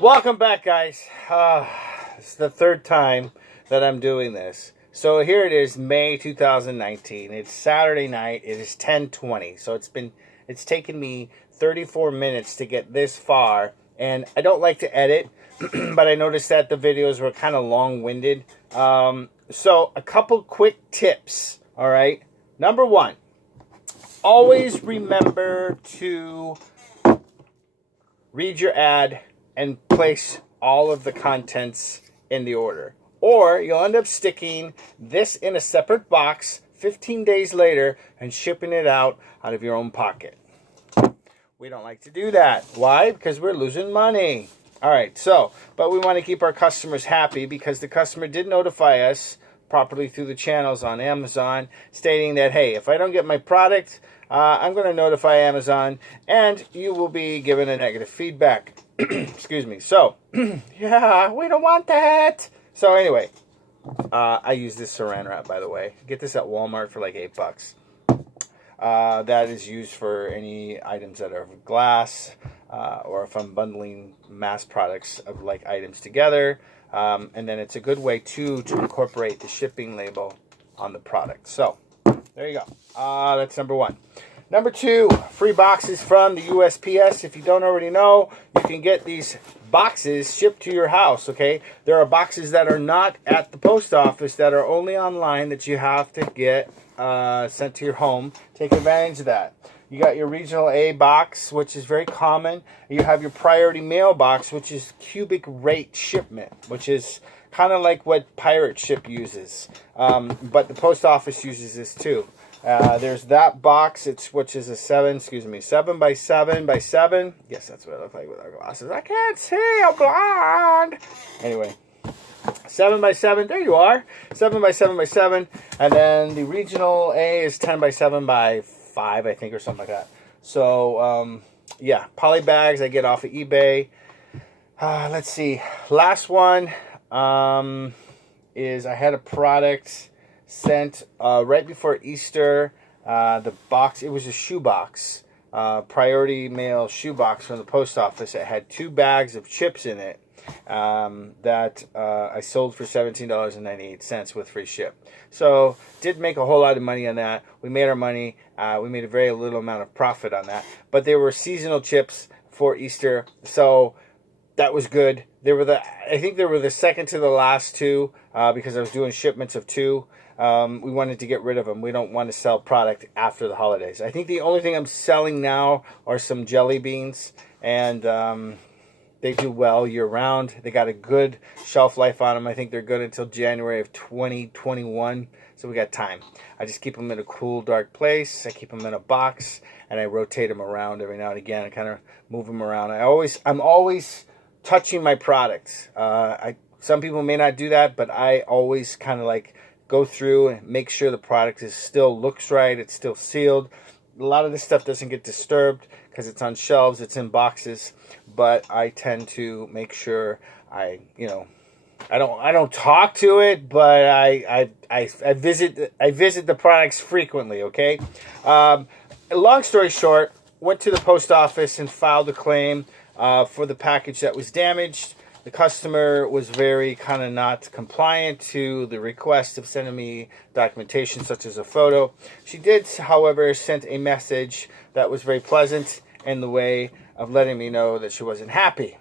Welcome back, guys. It's the third time that I'm doing this. So here it is, May 2019. It's Saturday night. It is 10:20. So it's taken me 34 minutes to get this far, and I don't like to edit, but I noticed that the videos were kind of long-winded. So a couple quick tips. All right. Number one, always remember to read your ad and place all of the contents in the order. Or you'll end up sticking this in a separate box 15 days later and shipping it out of your own pocket. We don't like to do that. Why? Because we're losing money. All right, but we want to keep our customers happy because the customer did notify us properly through the channels on Amazon stating that, hey, if I don't get my product, I'm going to notify Amazon and you will be given a negative feedback. Excuse me. So, yeah, we don't want that. So anyway, I use this saran wrap, by the way. Get this at Walmart for like $8. That is used for any items that are of glass, or if I'm bundling mass products of like items together. And then it's a good way to incorporate the shipping label on the product. So there you go. That's number one. Number two, free boxes from the USPS. If you don't already know, you can get these boxes shipped to your house, okay? There are boxes that are not at the post office that are only online that you have to get sent to your home. Take advantage of that. You got your regional A box, which is very common. You have your priority mail box, which is cubic rate shipment, which is kind of like what Pirate Ship uses. But the post office uses this too. There's that box, which is a 7 by 7 by 7. Yes, that's what it looks like with our glasses. I can't see, I'm blind. Anyway, 7 by 7, there you are. 7 by 7 by 7. And then the regional A is 10 by 7 by 5, I think, or something like that. So, yeah, poly bags I get off of eBay. Let's see. Last one is I had a product sent right before Easter. The box, it was a shoe box, priority mail shoe box from the post office. It had 2 bags of chips in it that I sold for $17.98 with free ship. So did make a whole lot of money on that. We made our money. We made a very little amount of profit on that. But they were seasonal chips for Easter, so that was good. I think they were the second to the last 2 because I was doing shipments of 2. We wanted to get rid of them. We don't want to sell product after the holidays. I think the only thing I'm selling now are some jelly beans, and they do well year-round. They got a good shelf life on them. I think they're good until January of 2021, so we got time. I just keep them in a cool, dark place. I keep them in a box, and I rotate them around every now and again. I kind of move them around. I'm always touching my products. Some people may not do that, but I always kind of like go through and make sure the product still looks right. It's still sealed. A lot of this stuff doesn't get disturbed because it's on shelves. It's in boxes, but I tend to make sure I don't talk to it, but I visit the products frequently. Okay. Long story short, went to the post office and filed a claim for the package that was damaged. The customer was very kind of not compliant to the request of sending me documentation such as a photo. She did, however, send a message that was very pleasant in the way of letting me know that she wasn't happy.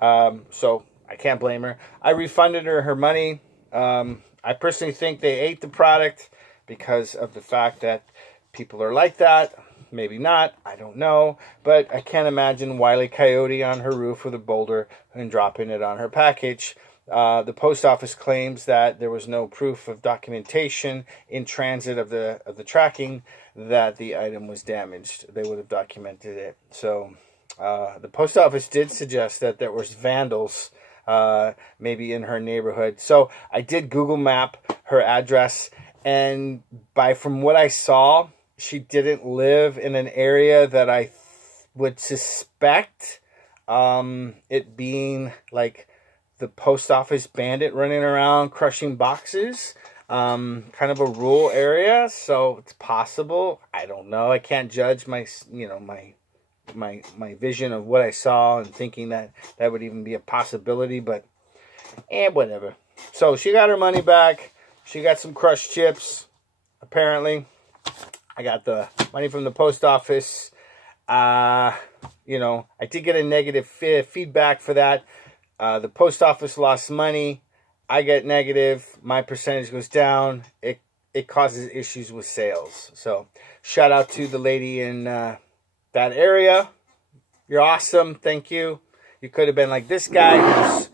So I can't blame her. I refunded her money. I personally think they ate the product because of the fact that people are like that. Maybe not, I don't know, but I can't imagine Wile E. Coyote on her roof with a boulder and dropping it on her package. The post office claims that there was no proof of documentation in transit of the tracking that the item was damaged. They would have documented it. So the post office did suggest that there was vandals maybe in her neighborhood. So I did Google Map her address, and from what I saw, she didn't live in an area that I would suspect it being like the post office bandit running around crushing boxes. Kind of a rural area, so it's possible. I don't know. I can't judge my my vision of what I saw and thinking that that would even be a possibility, but whatever. So she got her money back. She got some crushed chips, apparently. I got the money from the post office. You know, I did get a negative feedback for that. The post office lost money. I get negative. My percentage goes down. It causes issues with sales. So shout out to the lady in that area. You're awesome. Thank you. You could have been like this guy who's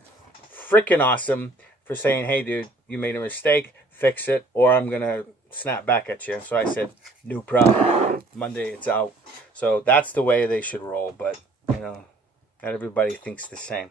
freaking awesome for saying, hey, dude, you made a mistake. Fix it, or I'm going to snap back at you. So I said, no problem. Monday, it's out. So that's the way they should roll. But, you know, not everybody thinks the same.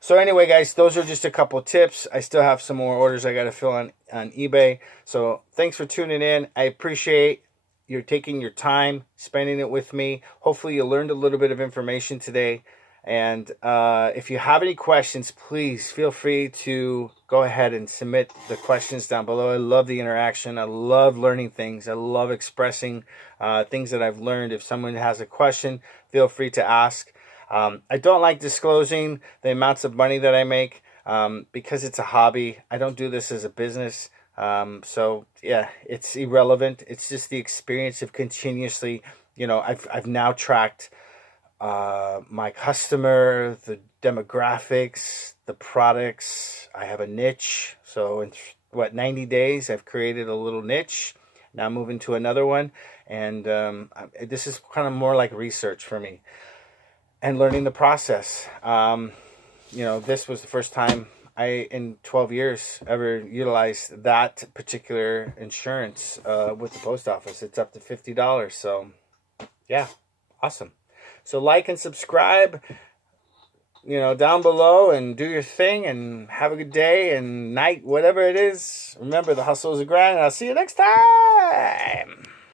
So anyway, guys, those are just a couple tips. I still have some more orders I got to fill on eBay. So thanks for tuning in. I appreciate you taking your time, spending it with me. Hopefully you learned a little bit of information today. And if you have any questions, please feel free to go ahead and submit the questions down below. I love the interaction. I love learning things. I love expressing things that I've learned. If someone has a question, feel free to ask. I don't like disclosing the amounts of money that I make because it's a hobby. I don't do this as a business. So yeah, it's irrelevant. It's just the experience of continuously, you know, I've now tracked my customer, the demographics, the products. I have a niche. So in 90 days, I've created a little niche. Now moving to another one. And this is kind of more like research for me and learning the process. You know, this was the first time in 12 years, ever utilized that particular insurance with the post office. It's up to $50. So yeah, awesome. So like and subscribe, you know, down below, and do your thing, and have a good day and night, whatever it is. Remember, the hustle is a grind, and I'll see you next time.